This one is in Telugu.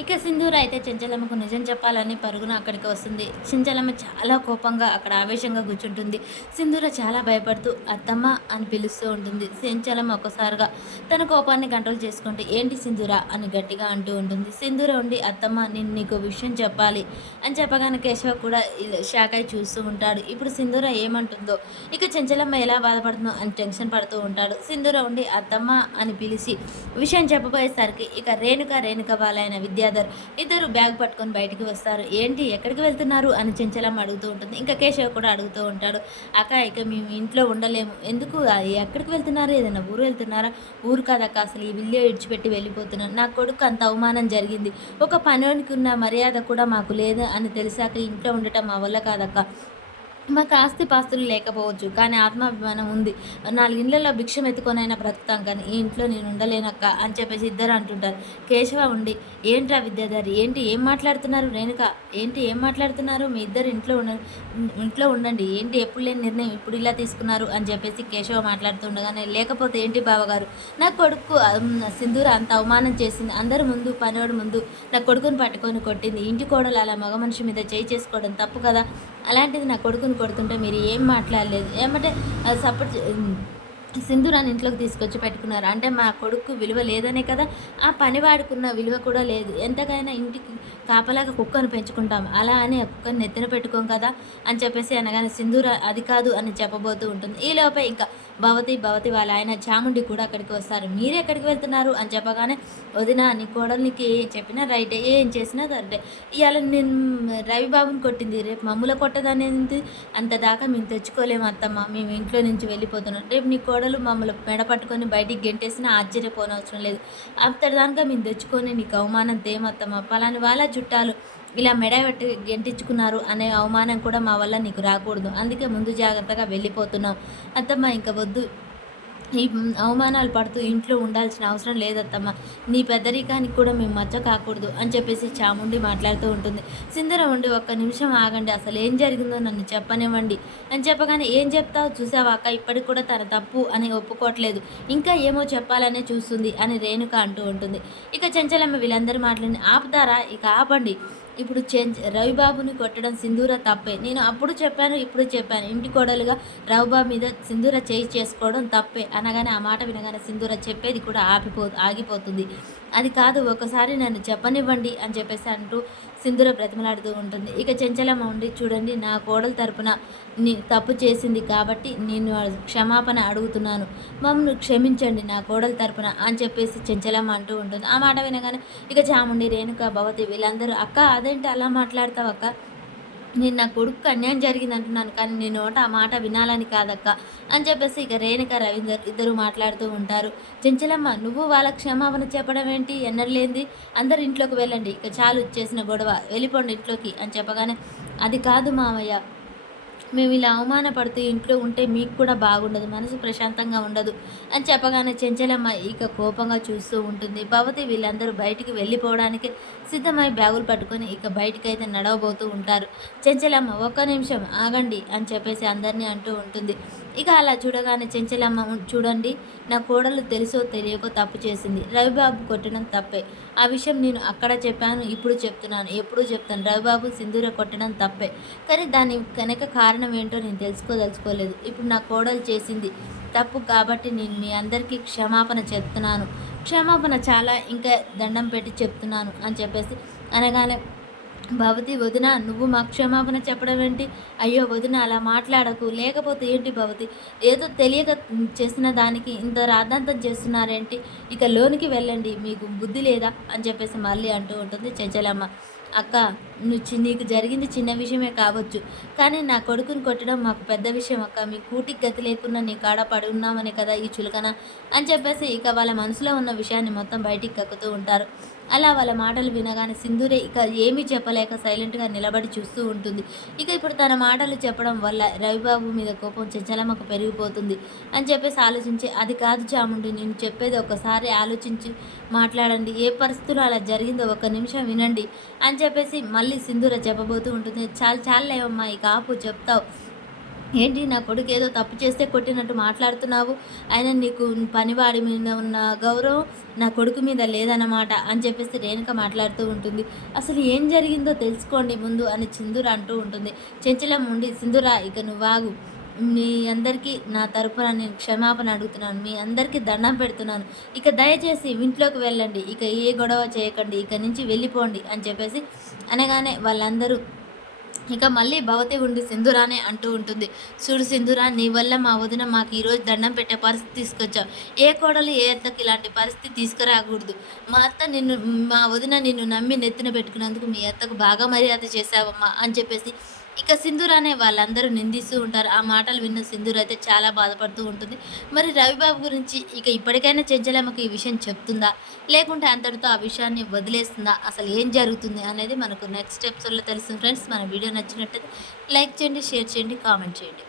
ఇక సింధూర అయితే చెంచలమ్మకు నిజం చెప్పాలని పరుగున అక్కడికి వస్తుంది. చెంచలమ్మ చాలా కోపంగా అక్కడ ఆవేశంగా కూర్చుంటుంది. సింధూర చాలా భయపడుతూ అత్తమ్మ అని పిలుస్తూ ఉంటుంది. చెంచలమ్మ ఒక్కసారిగా తన కోపాన్ని కంట్రోల్ చేసుకుంటే ఏంటి సింధూర అని గట్టిగా అంటూ ఉంటుంది. సింధూర ఉండి అత్తమ్మ నేను నీకు విషయం చెప్పాలి అని చెప్పగానే కేశవ కూడా షాక్ అయి చూస్తూ ఉంటాడు. ఇప్పుడు సింధూర ఏమంటుందో ఇక చెంచలమ్మ ఎలా బాధపడుతుందో అని టెన్షన్ పడుతూ ఉంటాడు. సింధూర ఉండి అత్తమ్మ అని పిలిచి విషయం చెప్పబోయేసరికి ఇక రేణుక వాళ్ళైన విద్యాధర్ ఇద్దరు బ్యాగ్ పట్టుకొని బయటికి వస్తారు. ఏంటి ఎక్కడికి వెళ్తున్నారు అని చెంచలమ్మ అడుగుతూ ఉంటుంది. ఇంకా కేశవ్ కూడా అడుగుతూ ఉంటాడు. అక్క ఇక మేము ఇంట్లో ఉండలేము. ఎందుకు ఎక్కడికి వెళ్తున్నారు? ఏదైనా ఊరు వెళ్తున్నారా? ఊరు కాదక్క, అసలు ఈ విల్లు ఇడిచిపెట్టి వెళ్ళిపోతున్నాను. నా కొడుకు అంత అవమానం జరిగింది. ఒక పనునికి ఉన్న మర్యాద కూడా మాకు లేదు అని తెలిసాక ఇంట్లో ఉండటం మా వల్ల కాదక్క. మాకు ఆస్తిపాస్తులు లేకపోవచ్చు, కానీ ఆత్మాభిమానం ఉంది. 4 ఇళ్లలో భిక్షం ఎత్తుకొనైనా బ్రతుకుతాం, కానీ ఈ ఇంట్లో నేను ఉండలేనక్క అని చెప్పేసి ఇద్దరు అంటుంటారు. కేశవ ఉండి ఏంట్రా విద్యాధరి, ఏంటి ఏం మాట్లాడుతున్నారు? రేణుక ఏంటి ఏం మాట్లాడుతున్నారు? మీ ఇద్దరు ఇంట్లో ఉండండి, ఏంటి ఎప్పుడు లేని నిర్ణయం ఇప్పుడు ఇలా తీసుకున్నారు అని చెప్పేసి కేశవ మాట్లాడుతుండగానే, లేకపోతే ఏంటి బావగారు, నా కొడుకు సింధూర అంత అవమానం చేసింది. అందరి ముందు పనివాడు ముందు నా కొడుకుని పట్టుకొని కొట్టింది. ఇంటి కోడలు అలా మగ మనిషి మీద చేయి చేసుకోవడం తప్పు కదా. అలాంటిది నా కొడుకుని కొడుతుంటే మీరు ఏం మాట్లాడలేదు. ఏమంటే సపోర్ట్ సింధూరాన్ని ఇంట్లోకి తీసుకొచ్చి పెట్టుకున్నారు అంటే మా కొడుకు విలువ లేదనే కదా. ఆ పనివాడుకున్న విలువ కూడా లేదు. ఎంతకైనా ఇంటికి కాపలాగా కుక్కను పెంచుకుంటాం, అలా అని ఆ కుక్కను నెత్తిన పెట్టుకోం కదా అని చెప్పేసి అనగానే సింధూర అది కాదు అని చెప్పబోతూ ఉంటుంది. ఈలోపే ఇంకా భవతి వాళ్ళ ఆయన చాముండి కూడా అక్కడికి వస్తారు. మీరే ఎక్కడికి వెళ్తున్నారు అని చెప్పగానే, వదిన నీ కోడలికి చెప్పినా రైటే, ఏం చేసినా రైటే. ఇవాళ నేను రవిబాబుని కొట్టింది, రేపు మమ్ముల కొట్టదనేది అంత దాకా మేము తెచ్చుకోలేము అత్తమ్మ. మేము ఇంట్లో నుంచి వెళ్ళిపోతున్నాం. రేపు నీ కోడలు మమ్మల్ని మెడ పట్టుకొని బయటికి గెంటేసినా ఆశ్చర్యపోనవసరం లేదు. అంతదాకా మేము తెచ్చుకొని నీకు అవమానం తేమత్తమ్మ. పలాని వాళ్ళ చుట్టాలు ఇలా మెడ పెట్టి గెంటించుకున్నారు అనే అవమానం కూడా మా వల్ల నీకు రాకూడదు. అందుకే ముందు జాగ్రత్తగా వెళ్ళిపోతున్నాం అత్తమ్మ. ఇంకా వద్దు, ఈ అవమానాలు పడుతూ ఇంట్లో ఉండాల్సిన అవసరం లేదత్తమ్మ. నీ పెద్దరికానికి కూడా మేము మచ్చ కాకూడదు అని చెప్పేసి చాముండి మాట్లాడుతూ ఉంటుంది. సింధూర ఉండి ఒక్క నిమిషం ఆగండి, అసలు ఏం జరిగిందో నన్ను చెప్పనివ్వండి అని చెప్పగానే, ఏం చెప్తావు చూసావా అక్క, ఇప్పటికి కూడా తన తప్పు అని ఒప్పుకోవట్లేదు, ఇంకా ఏమో చెప్పాలనే చూస్తుంది అని రేణుక అంటూ ఉంటుంది. ఇక చెంచలమ్మ వీళ్ళందరూ మాట్లాడి ఆపుతారా, ఇక ఆపండి. ఇప్పుడు రవిబాబుని కొట్టడం సింధూర తప్పే. నేను అప్పుడు చెప్పాను, ఇప్పుడు చెప్పాను, ఇంటి కోడలుగా రవిబాబు మీద సింధూర చేయి చేసుకోవడం తప్పే అనగానే, ఆ మాట వినగానే సింధూర చెప్పేది కూడా ఆగిపోతుంది. అది కాదు, ఒకసారి నన్ను చెప్పనివ్వండి అని చెప్పేసి అంటూ సింధూర బ్రతిమలాడుతూ ఉంటుంది. ఇక చెంచలమ్మ ఉండి, చూడండి నా కోడలు తరపున తప్పు చేసింది కాబట్టి నేను క్షమాపణ అడుగుతున్నాను, మమ్మల్ని క్షమించండి నా కోడలు తరపున అని చెప్పేసి చెంచలమ్మ అంటూ ఉంటుంది. ఆ మాట వినగానే ఇక చాముండి, రేణుక, భవతి వీళ్ళందరూ, అక్క అదేంటి అలా మాట్లాడతావు అక్క, నేను నా కొడుకు అన్యాయం జరిగింది అంటున్నాను, కానీ నీ నోట ఆ మాట వినాలని కాదక్క అని చెప్పేసి ఇక రేణుక రవీందర్ ఇద్దరు మాట్లాడుతూ ఉంటారు. చెంచలమ్మ నువ్వు వాళ్ళ క్షమాపణ చెప్పడం ఏంటి, ఎన్నడలేంది, అందరు ఇంట్లోకి వెళ్ళండి, ఇక చాలు చేసిన గొడవ, వెళ్ళిపోండి ఇంట్లోకి అని చెప్పగానే, అది కాదు మామయ్య, మేము ఇలా అవమానపడుతూ ఇంట్లో ఉంటే మీకు కూడా బాగుండదు, మనసు ప్రశాంతంగా ఉండదు అని చెప్పగానే చెంచలమ్మ ఇక కోపంగా చూస్తూ ఉంటుంది. భవతి వీళ్ళందరూ బయటికి వెళ్ళిపోవడానికి సిద్ధమై బ్యాగులు పట్టుకొని ఇక బయటికైతే నడవబోతూ ఉంటారు. చెంచలమ్మ ఒక్క నిమిషం ఆగండి అని చెప్పేసి అందరినీ అంటూ ఉంటుంది. ఇక అలా చూడగానే చెంచలమ్మ, చూడండి నా కోడలు తెలుసో తెలియకో తప్పు చేసింది, రవిబాబు కొట్టడం తప్పే. ఆ విషయం నేను అక్కడ చెప్పాను, ఇప్పుడు చెప్తున్నాను, ఎప్పుడూ చెప్తాను, రవిబాబు సింధూర కొట్టడం తప్పే. కానీ దాని కనుక కారణం ఏంటో నేను తెలుసుకోదలుచుకోలేదు. ఇప్పుడు నా కోడలు చేసింది తప్పు కాబట్టి నేను మీ అందరికీ క్షమాపణ చెప్తున్నాను, క్షమాపణ చాలా, ఇంకా దండం పెట్టి చెప్తున్నాను అని చెప్పేసి అనగానే, భవతి వదిన నువ్వు మా క్షమాపణ చెప్పడం ఏంటి, అయ్యో వదిన అలా మాట్లాడకు, లేకపోతే ఏంటి భవతి, ఏదో తెలియక చేసిన దానికి ఇంత రాద్ధాంతం చేస్తున్నారేంటి, ఇక లోనికి వెళ్ళండి, మీకు బుద్ధి లేదా అని చెప్పేసి మళ్ళీ అంటూ ఉంటుంది చెంచలమ్మ. అక్క నీకు జరిగింది చిన్న విషయమే కావచ్చు, కానీ నా కొడుకుని కొట్టడం మాకు పెద్ద విషయం అక్క, మీ కూటికి గతి లేకుండా నీ కాడ పడి ఉన్నామని కదా ఈ చులకన అని చెప్పేసి ఇక వాళ్ళ మనసులో ఉన్న విషయాన్ని మొత్తం బయటికి కక్కుతూ ఉంటారు. అలా వాళ్ళ మాటలు వినగానే సింధూరే ఇక ఏమీ చెప్పలేక సైలెంట్గా నిలబడి చూస్తూ ఉంటుంది. ఇక ఇప్పుడు తన మాటలు చెప్పడం వల్ల రవిబాబు మీద కోపం చెంచలమ్మకు పెరిగిపోతుంది అని చెప్పేసి ఆలోచించి, అది కాదు చాముండి, నేను చెప్పేది ఒకసారి ఆలోచించి మాట్లాడండి, ఏ పరిస్థితుల్లో అలా జరిగిందో ఒక్క నిమిషం వినండి అని చెప్పేసి మళ్ళీ సింధూర చెప్పబోతూ ఉంటుంది. చాలు చాలులేవమ్మా, ఇక ఆపు చెప్తావు ఏంటి నా కొడుకు ఏదో తప్పు చేస్తే కొట్టినట్టు మాట్లాడుతున్నావు. అయినా నీకు పనివాడి మీద ఉన్న గౌరవం నా కొడుకు మీద లేదన్నమాట అని చెప్పేసి రేణుక మాట్లాడుతూ ఉంటుంది. అసలు ఏం జరిగిందో తెలుసుకోండి ముందు అని సింధూర అంటూ ఉంటుంది. చెంచలమ్మ ఉండి సింధూర ఇక నువ్వాగు. మీ అందరికీ నా తరపున నేను క్షమాపణ అడుగుతున్నాను. మీ అందరికీ దండం పెడుతున్నాను. ఇక దయచేసి ఇంట్లోకి వెళ్ళండి. ఇక ఏ గొడవ చేయకండి. ఇక నుంచి వెళ్ళిపోండి అని చెప్పేసి అనగానే వాళ్ళందరూ ఇక మళ్ళీ భవతి ఉండి సింధూరానే అంటూ ఉంటుంది. చూడు సింధూరా, నీ వల్ల మా వదిన మాకు ఈరోజు దండం పెట్టే పరిస్థితి తీసుకొచ్చావు. ఏ కోడలు ఏ అత్తకి ఇలాంటి పరిస్థితి తీసుకురాకూడదు. మా వదిన నిన్ను నమ్మి నెత్తిన పెట్టుకున్నందుకు మీ అత్తకు బాగా మర్యాద చేశావమ్మా అని చెప్పేసి ఇక సింధూరానే వాళ్ళందరూ నిందిస్తూ ఉంటారు. ఆ మాటలు విన్న సింధూర్ అయితే చాలా బాధపడుతూ ఉంటుంది. మరి రవిబాబు గురించి ఇక ఇప్పటికైనా చెంచలమ్మకి ఈ విషయం చెప్తుందా, లేకుంటే అంతటితో ఆ విషయాన్ని వదిలేస్తుందా, అసలు ఏం జరుగుతుంది అనేది మనకు నెక్స్ట్ ఎపిసోడ్లో తెలుస్తుంది ఫ్రెండ్స్. మన వీడియో నచ్చినట్టయితే లైక్ చేయండి, షేర్ చేయండి, కామెంట్ చేయండి.